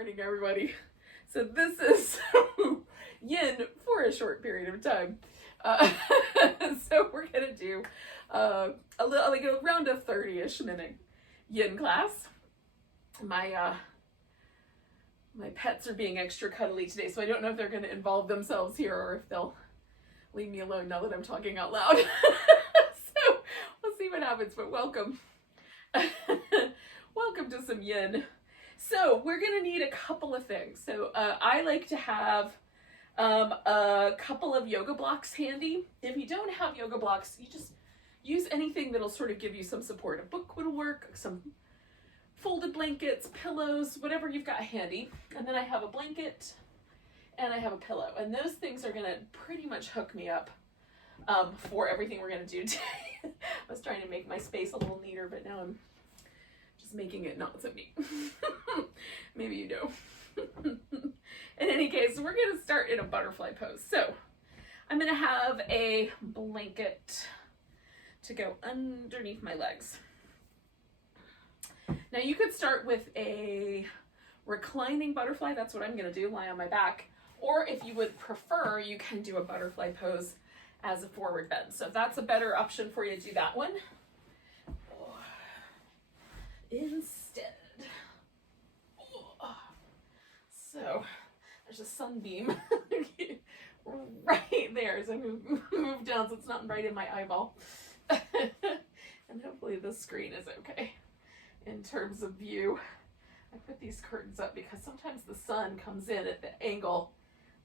morning, everybody. So this is yin for a short period of time. So we're gonna do a little, like around a 30-ish minute yin class. My pets are being extra cuddly today, so I don't know if they're gonna involve themselves here or if they'll leave me alone now that I'm talking out loud. So we'll see what happens, but welcome. Welcome to some yin. So we're gonna need a couple of things. So I like to have a couple of yoga blocks handy. If you don't have yoga blocks, you just use anything that'll sort of give you some support. A book would work, some folded blankets, pillows, whatever you've got handy. And then I have a blanket and I have a pillow. And those things are gonna pretty much hook me up for everything we're gonna do today. I was trying to make my space a little neater, but now I'm just making it not so neat. Maybe you know. In any case, we're going to start in a butterfly pose. So I'm going to have a blanket to go underneath my legs. Now you could start with a reclining butterfly. That's what I'm going to do, lie on my back. Or if you would prefer, you can do a butterfly pose as a forward bend. So if that's a better option for you, do that one. Instead, so there's a sunbeam right there, so move down so it's not right in my eyeball. And hopefully this screen is okay in terms of view. I put these curtains up because sometimes the sun comes in at the angle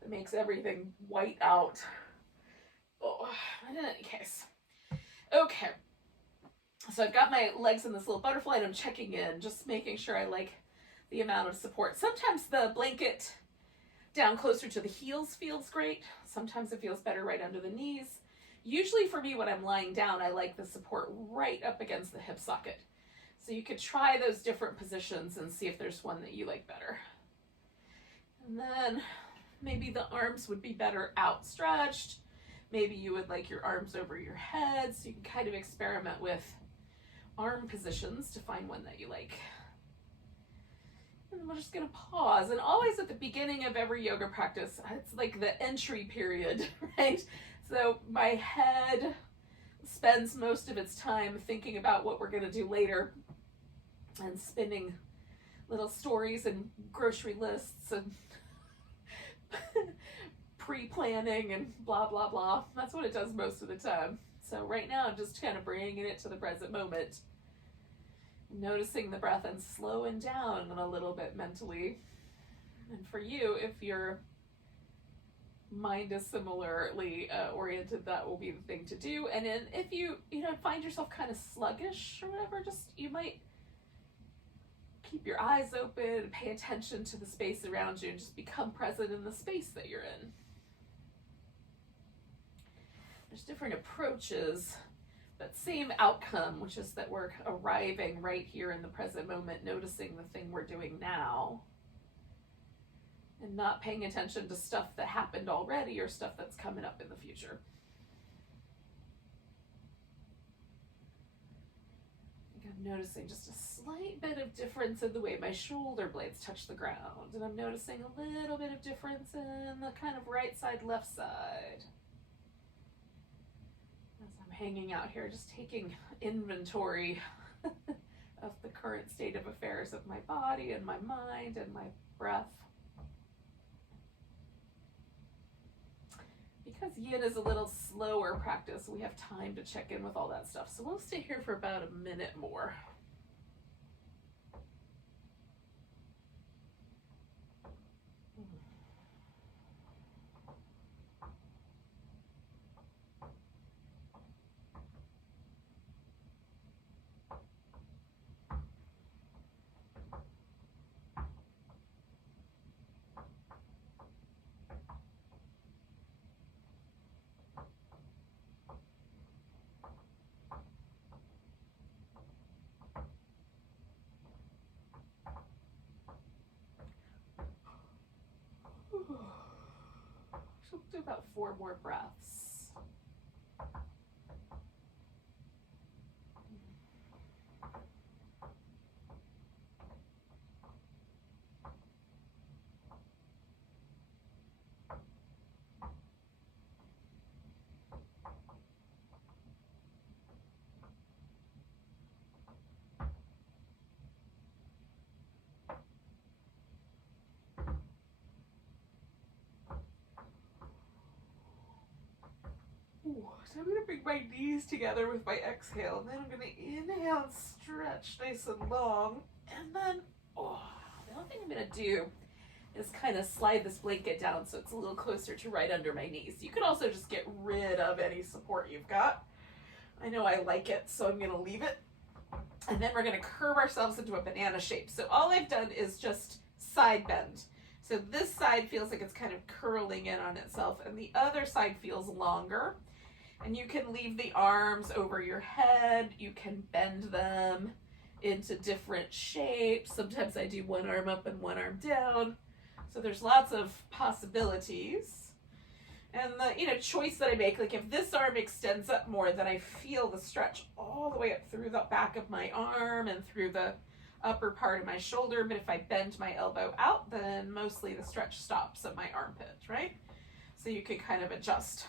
that makes everything white out. Oh, in any case, okay. So I've got my legs in this little butterfly and I'm checking in, just making sure I like the amount of support. Sometimes the blanket down closer to the heels feels great. Sometimes it feels better right under the knees. Usually for me, when I'm lying down, I like the support right up against the hip socket. So you could try those different positions and see if there's one that you like better. And then maybe the arms would be better outstretched. Maybe you would like your arms over your head, so you can kind of experiment with arm positions to find one that you like. And we're just gonna pause. And always at the beginning of every yoga practice, it's like the entry period, right? So my head spends most of its time thinking about what we're gonna do later and spinning little stories and grocery lists and pre-planning and blah, blah, blah. That's what it does most of the time. So right now, I'm just kind of bringing it to the present moment. Noticing the breath and slowing down a little bit mentally. And for you, if your mind is similarly oriented, that will be the thing to do. And then if you find yourself kind of sluggish or whatever, just you might keep your eyes open, pay attention to the space around you, and just become present in the space that you're in. There's different approaches, but same outcome, which is that we're arriving right here in the present moment, noticing the thing we're doing now, and not paying attention to stuff that happened already or stuff that's coming up in the future. I'm noticing just a slight bit of difference in the way my shoulder blades touch the ground, and I'm noticing a little bit of difference in the kind of right side, left side. As I'm hanging out here, just taking inventory of the current state of affairs of my body and my mind and my breath. Because yin is a little slower practice, we have time to check in with all that stuff. So we'll stay here for about a minute more. So we'll do about 4 more breaths. So I'm going to bring my knees together with my exhale, and then I'm going to inhale and stretch nice and long. And then, the only thing I'm going to do is kind of slide this blanket down so it's a little closer to right under my knees. You could also just get rid of any support you've got. I know I like it, so I'm going to leave it. And then we're going to curve ourselves into a banana shape. So all I've done is just side bend. So this side feels like it's kind of curling in on itself, and the other side feels longer. And you can leave the arms over your head. You can bend them into different shapes. Sometimes I do one arm up and one arm down. So there's lots of possibilities. And the choice that I make, like if this arm extends up more, then I feel the stretch all the way up through the back of my arm and through the upper part of my shoulder. But if I bend my elbow out, then mostly the stretch stops at my armpit, right? So you can kind of adjust.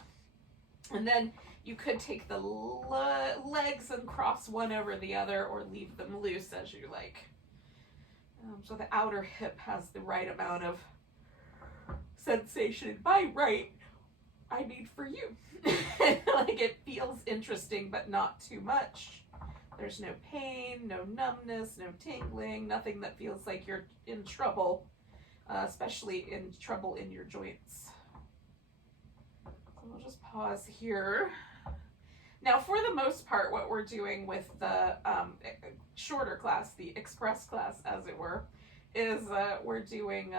And then you could take the legs and cross one over the other, or leave them loose as you like. So the outer hip has the right amount of sensation. By right, I mean for you. Like it feels interesting, but not too much. There's no pain, no numbness, no tingling, nothing that feels like you're in trouble, especially in trouble in your joints. So we'll just pause here. Now, for the most part, what we're doing with the shorter class, the express class, as it were, is we're doing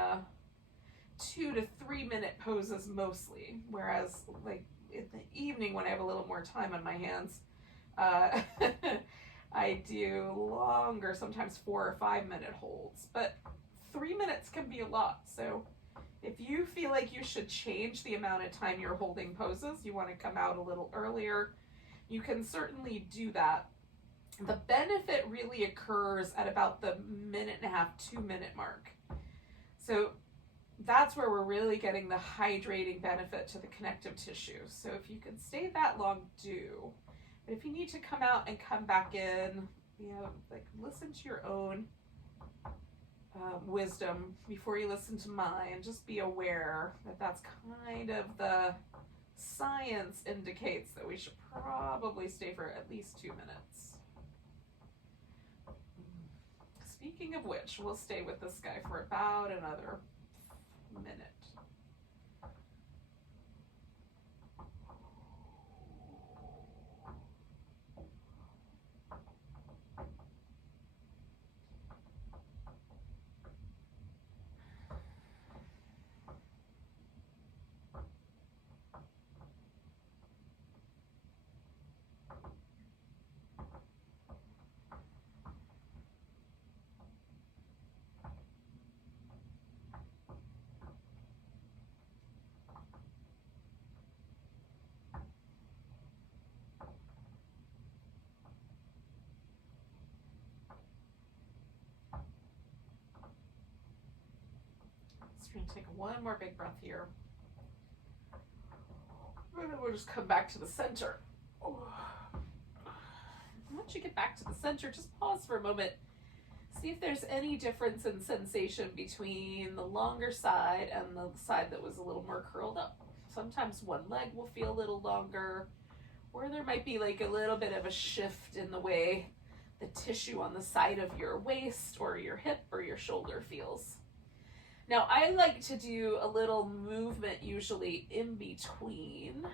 2 to 3 minute poses mostly. Whereas, like in the evening, when I have a little more time on my hands, I do longer, sometimes 4 or 5 minute holds. But 3 minutes can be a lot. So if you feel like you should change the amount of time you're holding poses, you want to come out a little earlier, you can certainly do that. The benefit really occurs at about the 1.5 to 2 minute mark. So that's where we're really getting the hydrating benefit to the connective tissue. So if you can stay that long, do. But if you need to come out and come back in, like listen to your own wisdom before you listen to mine. Just be aware that that's kind of the science indicates that we should probably stay for at least 2 minutes. Speaking of which, we'll stay with this guy for about another minute. We're going to take one more big breath here. And then we'll just come back to the center. Once you get back to the center, just pause for a moment. See if there's any difference in sensation between the longer side and the side that was a little more curled up. Sometimes one leg will feel a little longer, or there might be like a little bit of a shift in the way the tissue on the side of your waist or your hip or your shoulder feels. Now, I like to do a little movement usually in between.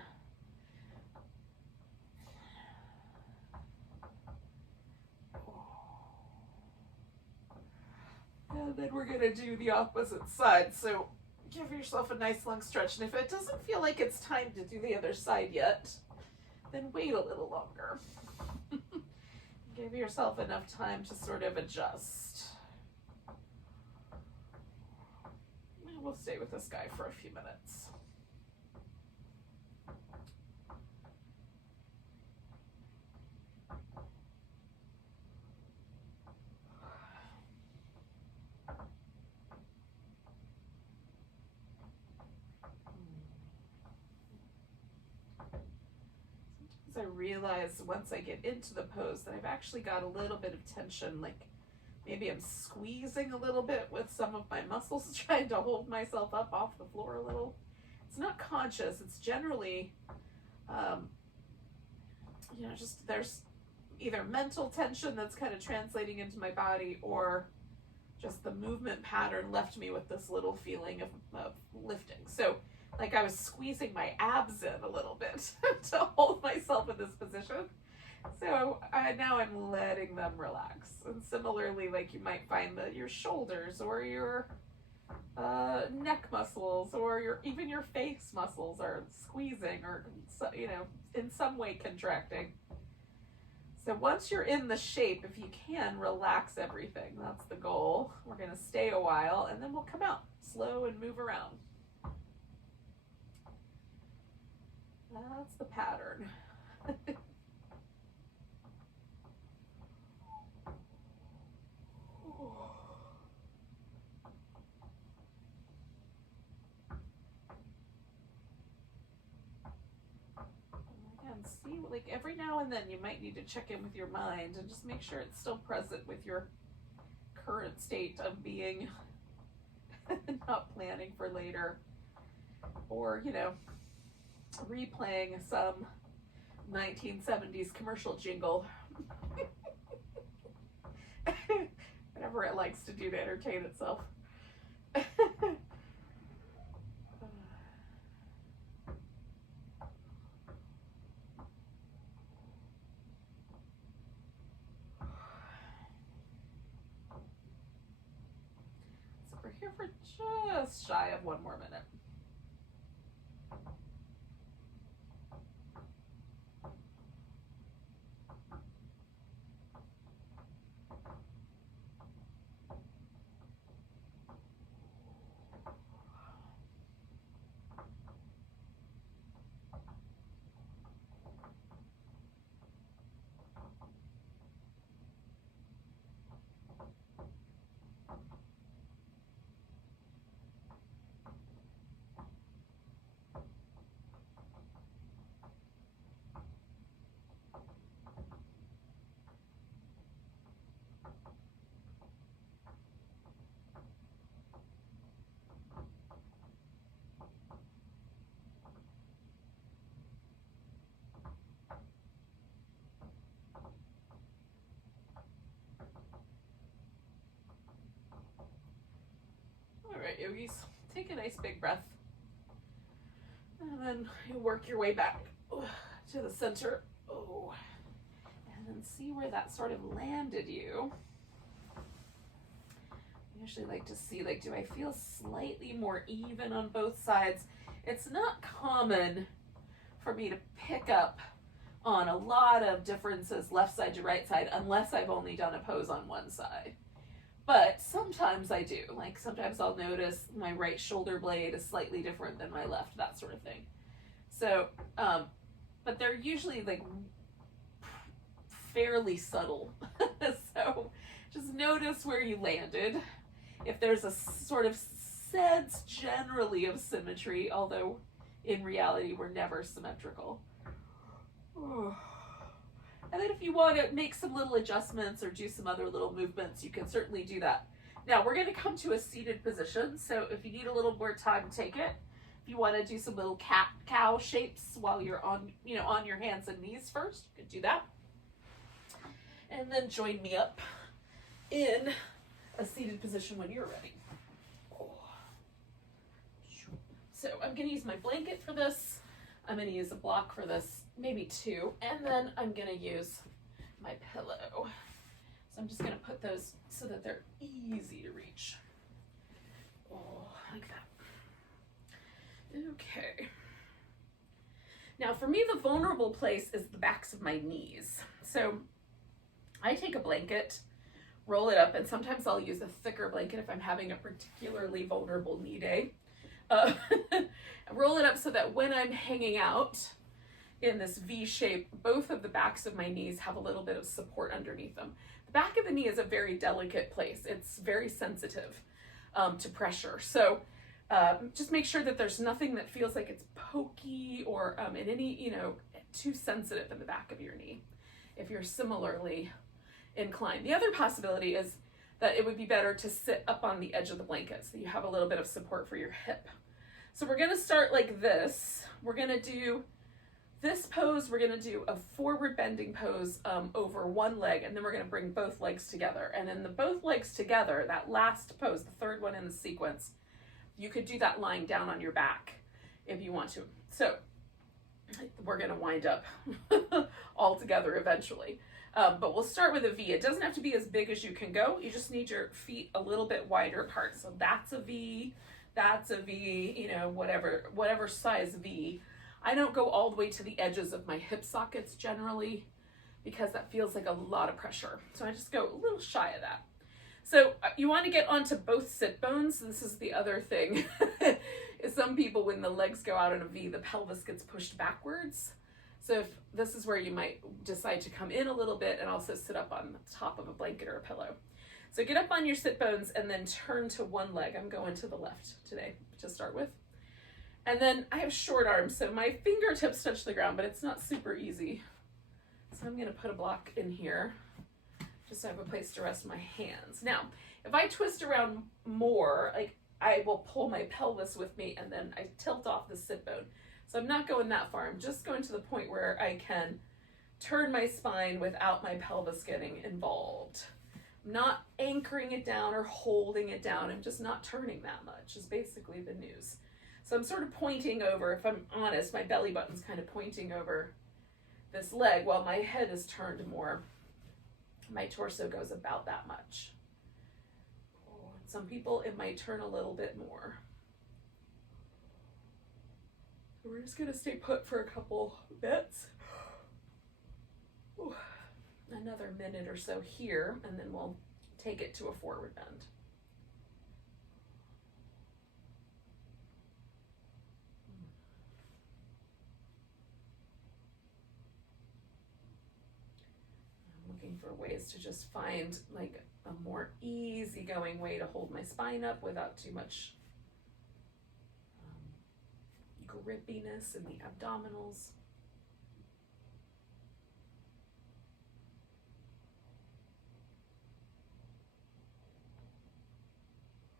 And then we're going to do the opposite side. So give yourself a nice long stretch. And if it doesn't feel like it's time to do the other side yet, then wait a little longer. Give yourself enough time to sort of adjust. We'll stay with this guy for a few minutes. Sometimes I realize once I get into the pose that I've actually got a little bit of tension, like maybe I'm squeezing a little bit with some of my muscles, trying to hold myself up off the floor a little. It's not conscious. It's generally you know, just there's either mental tension that's kind of translating into my body, or just the movement pattern left me with this little feeling of lifting. So like I was squeezing my abs in a little bit to hold myself in this position. So now I'm letting them relax. And similarly, like you might find that your shoulders or your neck muscles or even your face muscles are squeezing or, you know, in some way contracting. So once you're in the shape, if you can, relax everything. That's the goal. We're going to stay a while and then we'll come out slow and move around. That's the pattern. See, like every now and then you might need to check in with your mind and just make sure it's still present with your current state of being, not planning for later, or, you know, replaying some 1970s commercial jingle. Whatever it likes to do to entertain itself. We're here for just shy of 1 more minute. All right, yogis, take a nice big breath. And then you work your way back to the center. Oh, and then see where that sort of landed you. I usually like to see, like, do I feel slightly more even on both sides? It's not common for me to pick up on a lot of differences left side to right side unless I've only done a pose on one side. But sometimes I do. Like sometimes I'll notice my right shoulder blade is slightly different than my left, that sort of thing. So, but they're usually like fairly subtle. So just notice where you landed. If there's a sort of sense generally of symmetry, although in reality we're never symmetrical. And then if you want to make some little adjustments or do some other little movements, you can certainly do that. Now we're going to come to a seated position. So if you need a little more time, take it. If you want to do some little cat-cow shapes while you're on, you know, on your hands and knees first, you could do that. And then join me up in a seated position when you're ready. So I'm going to use my blanket for this. I'm going to use a block for this, maybe 2, and then I'm going to use my pillow. So I'm just going to put those so that they're easy to reach. Oh, like that. Okay. Now for me, the vulnerable place is the backs of my knees. So I take a blanket, roll it up, and sometimes I'll use a thicker blanket if I'm having a particularly vulnerable knee day. Roll it up so that when I'm hanging out in this V shape, both of the backs of my knees have a little bit of support underneath them. The back of the knee is a very delicate place. It's very sensitive to pressure. So just make sure that there's nothing that feels like it's pokey or in any, you know, too sensitive in the back of your knee if you're similarly inclined. The other possibility is that it would be better to sit up on the edge of the blanket so you have a little bit of support for your hip. So we're going to start like this. We're going to do this pose, we're gonna do a forward bending pose over one leg, and then we're gonna bring both legs together. And in the both legs together, that last pose, the third one in the sequence, you could do that lying down on your back if you want to. So we're gonna wind up all together eventually. But we'll start with a V. It doesn't have to be as big as you can go. You just need your feet a little bit wider apart. So that's a V, you know, whatever size V. I don't go all the way to the edges of my hip sockets generally because that feels like a lot of pressure. So I just go a little shy of that. So you want to get onto both sit bones. This is the other thing. Is some people, when the legs go out in a V, the pelvis gets pushed backwards. So if this is where you might decide to come in a little bit and also sit up on the top of a blanket or a pillow. So get up on your sit bones and then turn to one leg. I'm going to the left today to start with. And then I have short arms, so my fingertips touch the ground, but it's not super easy. So I'm gonna put a block in here, just so I have a place to rest my hands. Now, if I twist around more, like I will pull my pelvis with me and then I tilt off the sit bone. So I'm not going that far. I'm just going to the point where I can turn my spine without my pelvis getting involved. I'm not anchoring it down or holding it down. I'm just not turning that much is basically the news. So I'm sort of pointing over, if I'm honest, my belly button's kind of pointing over this leg while my head is turned more. My torso goes about that much. Some people, it might turn a little bit more. So we're just gonna stay put for a couple bits. Ooh, another minute or so here, and then we'll take it to a forward bend. For ways to just find like a more easygoing way to hold my spine up without too much grippiness in the abdominals.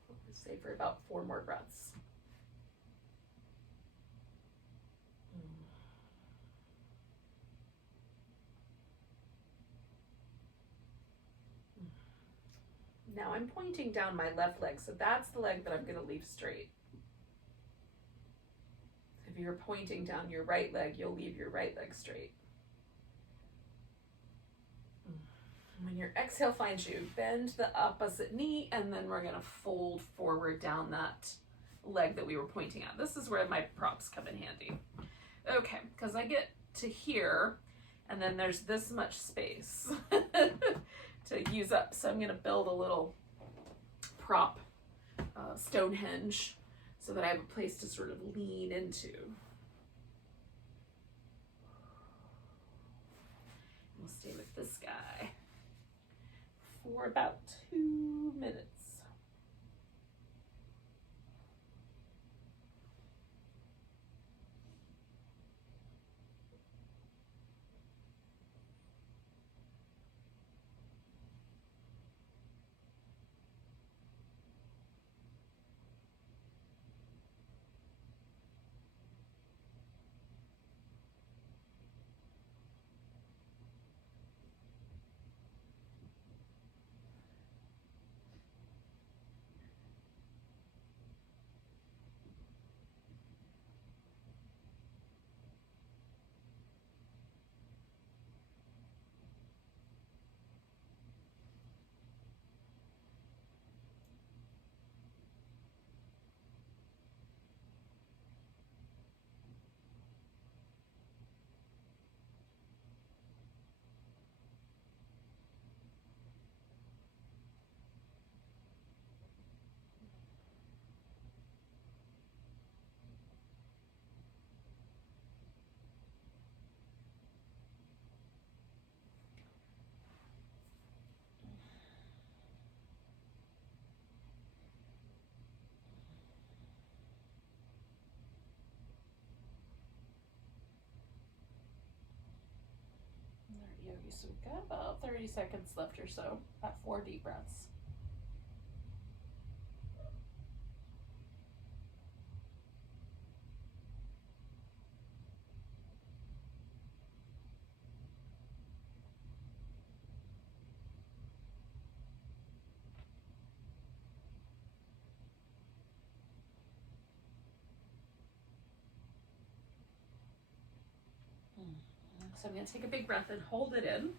We'll stay for about 4 more breaths. Now I'm pointing down my left leg, so that's the leg that I'm going to leave straight. If you're pointing down your right leg, you'll leave your right leg straight. When your exhale finds you, bend the opposite knee, and then we're going to fold forward down that leg that we were pointing at. This is where my props come in handy. Okay, because I get to here, and then there's this much space to use up. So I'm going to build a little prop Stonehenge so that I have a place to sort of lean into. We'll stay with this guy for about 2 minutes. Yogi Sukha, about 30 seconds left or so, about 4 deep breaths. So I'm going to take a big breath and hold it in.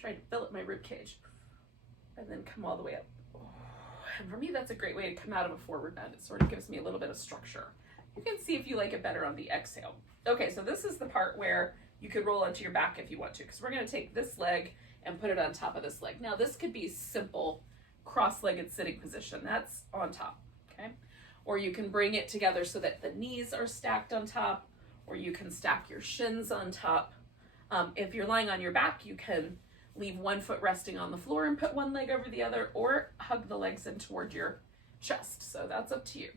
Try to fill up my rib cage and then come all the way up. And for me, that's a great way to come out of a forward bend. It sort of gives me a little bit of structure. You can see if you like it better on the exhale. Okay, so this is the part where you could roll onto your back if you want to, because we're going to take this leg and put it on top of this leg. Now, this could be simple cross-legged sitting position. That's on top, okay? Or you can bring it together so that the knees are stacked on top, or you can stack your shins on top. If you're lying on your back, you can leave one foot resting on the floor and put one leg over the other, or hug the legs in toward your chest. So that's up to you.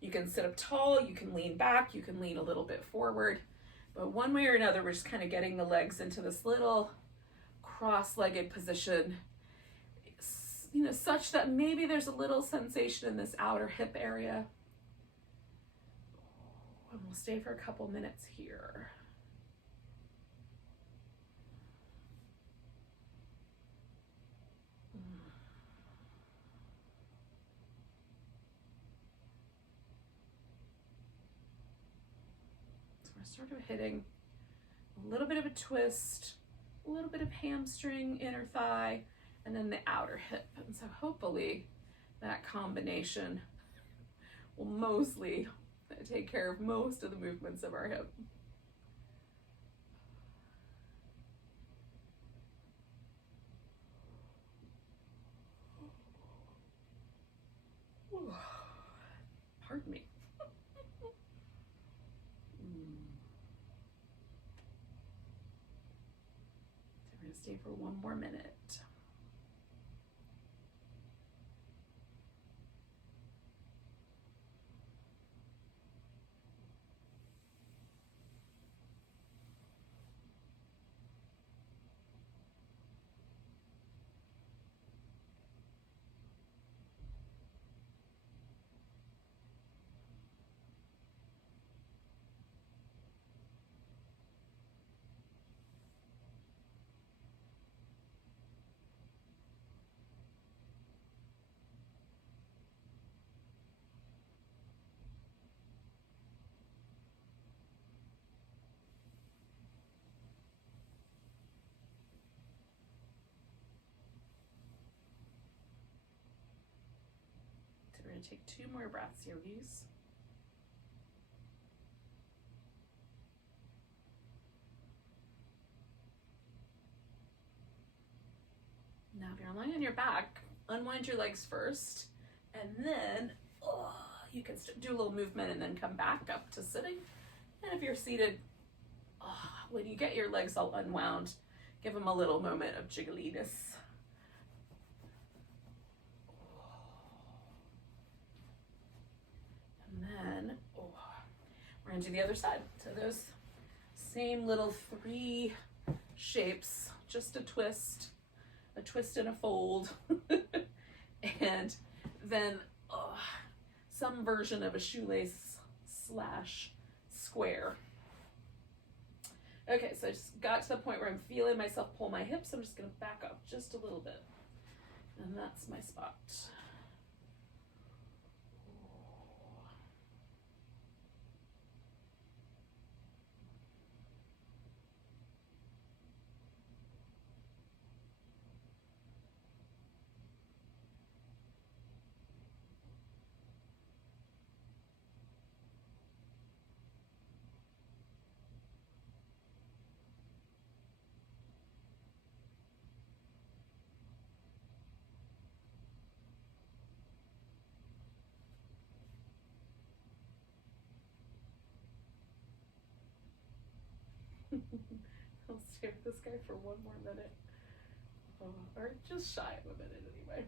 You can sit up tall, you can lean back, you can lean a little bit forward, but one way or another, we're just kind of getting the legs into this little cross-legged position, you know, such that maybe there's a little sensation in this outer hip area. And we'll stay for a couple minutes here. Sort of hitting a little bit of a twist, a little bit of hamstring, inner thigh, and then the outer hip. And so hopefully that combination will mostly take care of most of the movements of our hip. Pardon me. Stay for one more minute. So we're going to take 2 more breaths, yogis. Now, if you're lying on your back, unwind your legs first, and then you can do a little movement and then come back up to sitting. And if you're seated, when you get your legs all unwound, give them a little moment of jiggliness. And then we're going to do the other side. So those same little 3 shapes, just a twist and a fold, and then some version of a shoelace / square. Okay, so I just got to the point where I'm feeling myself pull my hips. I'm just going to back up just a little bit, and that's my spot. I'll stay with this guy for one more minute. Or just shy of a minute anyway.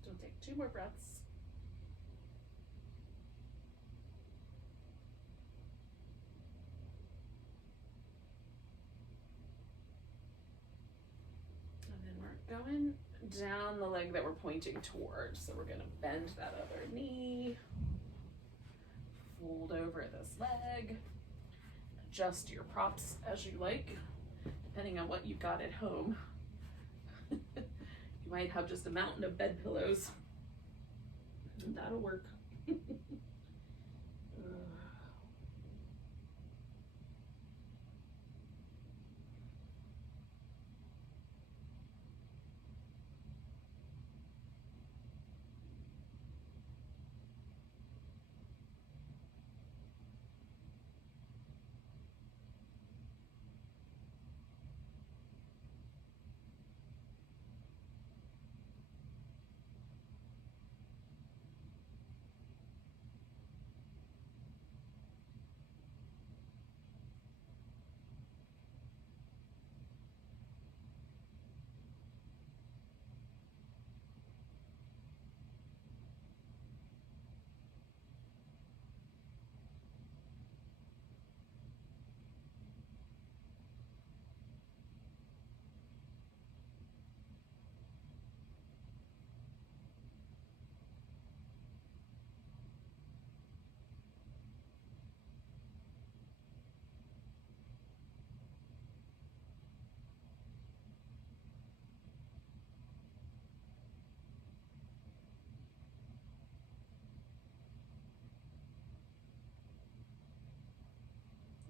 So take 2 more breaths. Going down the leg that we're pointing towards. So we're going to bend that other knee, fold over this leg, adjust your props as you like, depending on what you've got at home. You might have just a mountain of bed pillows, and that'll work.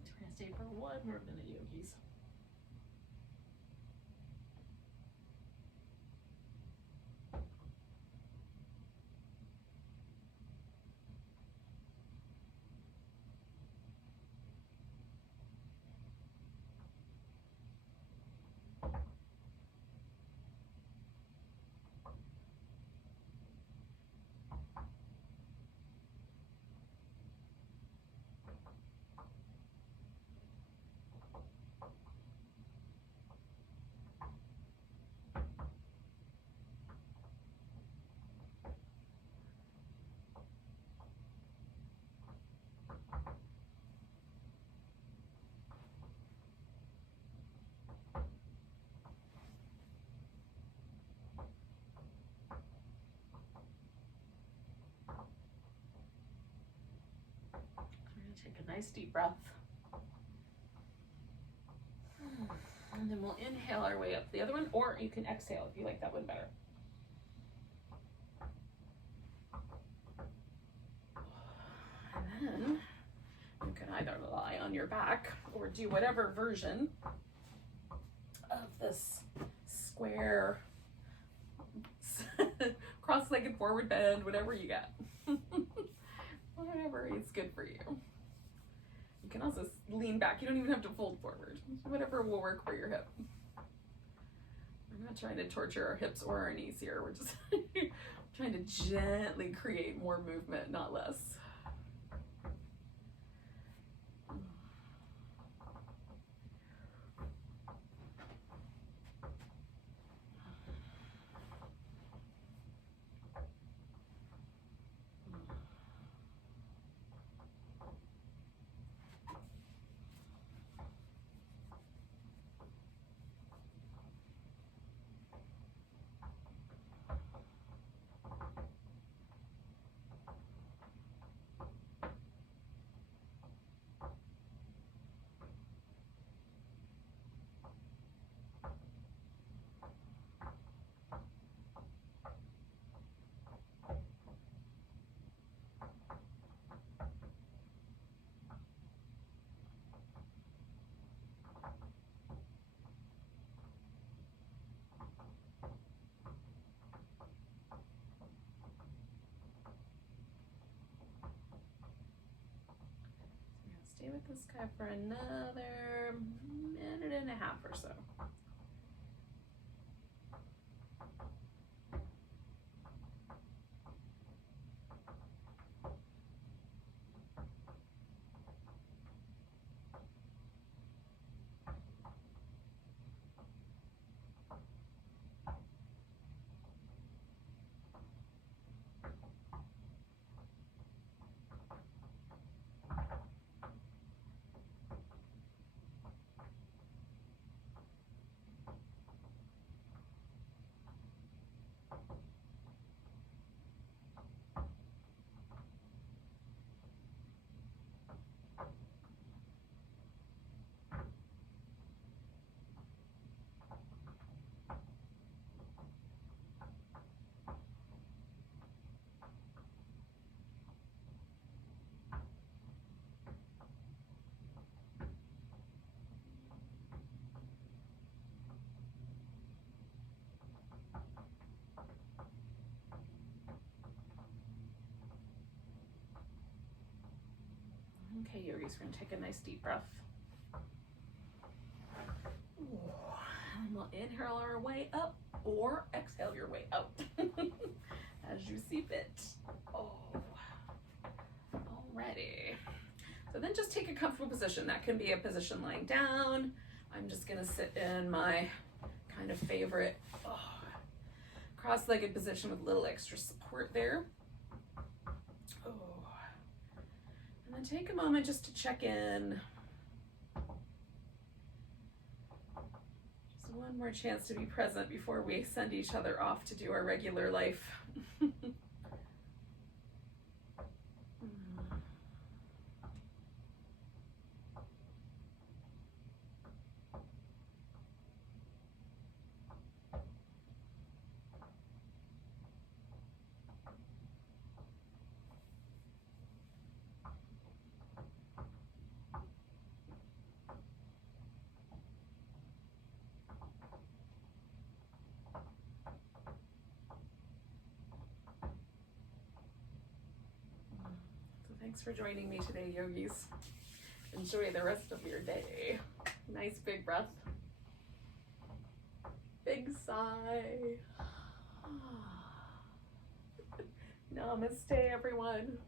We're going to stay for one more minute, yogis. Take a nice deep breath. And then we'll inhale our way up the other one, or you can exhale if you like that one better. And then you can either lie on your back or do whatever version of this square cross-legged forward bend, whatever you got. Whatever is good for you. You can also lean back. You don't even have to fold forward. Whatever will work for your hip. We're not trying to torture our hips or our knees here. We're just trying to gently create more movement, not less. Stay with this guy for another minute and a half or so. Okay, yogis, we're gonna take a nice deep breath. And we'll inhale our way up or exhale your way out as you see fit. Oh, alrighty. So then just take a comfortable position. That can be a position lying down. I'm just gonna sit in my kind of favorite cross-legged position with a little extra support there. Oh. And then take a moment just to check in. Just one more chance to be present before we send each other off to do our regular life. Thanks for joining me today, yogis. Enjoy the rest of your day. Nice big breath. Big sigh. Namaste, everyone.